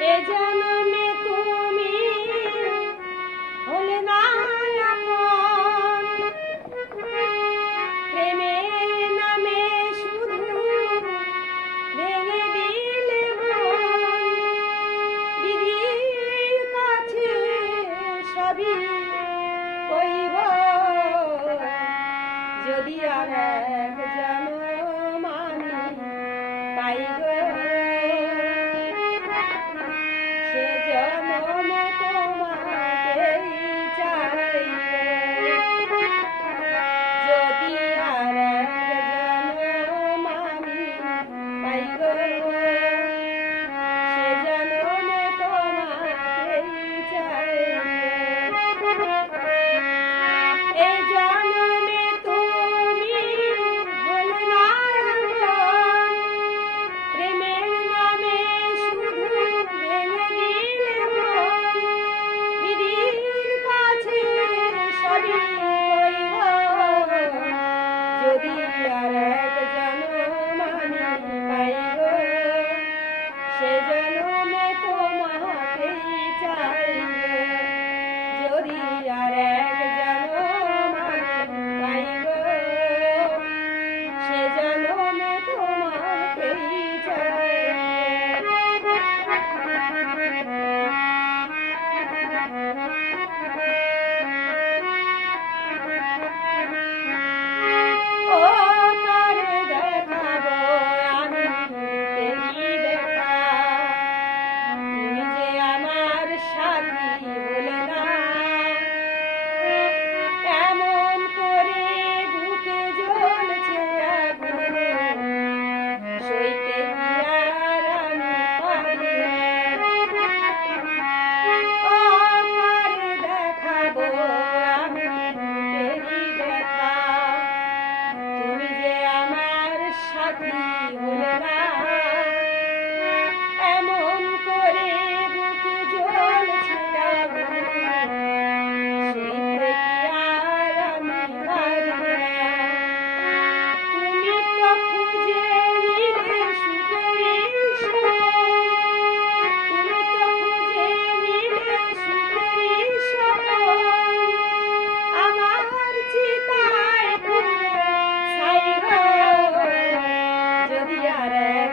এ জন্মে তুমি হলে না আপন, প্রেমের নামে শুধু ভেঙে দিলে মন। বিধির কাছে সবই কইব, যদি আর এক জন্ম আমি পাই গো, সে জন্ম তোমাকেই চাইব। যদি আর এক জন্ম আমি পাই গো, সে জন্ম তোমাকেই চাইব। এই জন্মে তুমি হলে না আপন, প্রেমের নামে শুধু ভেঙে দিলে মন। বিধির কাছে সবই কইব, যদি আর এক জন্ম আমি পাই গো, সে জন্মে তোমাকেই চাইব। যদি আর এক জন্ম আমি পাই গো, সে জন্মে তোমাকেই চাইব। ও কারে দেখাবো আমি এই দেখা, তুমি যে আমার সাথী হলে না। এমন করে বুকে জ্বলছে আগুন, সইতে কি আর আমি পারি না। ও কারে দেখাবো আমি এই দেখা, তুমি যে আমার সাথী হলে না। এমন করে বুকে জ্বলছে আগুন, সইতে কি আর আমি পারি না। তুমি তো খুঁজে নিলে সুখের সকল, তুমি তো খুঁজে নিলে সুখের সকল। আমার চিতায় পুড়ে ছাই গো, যদি আর এক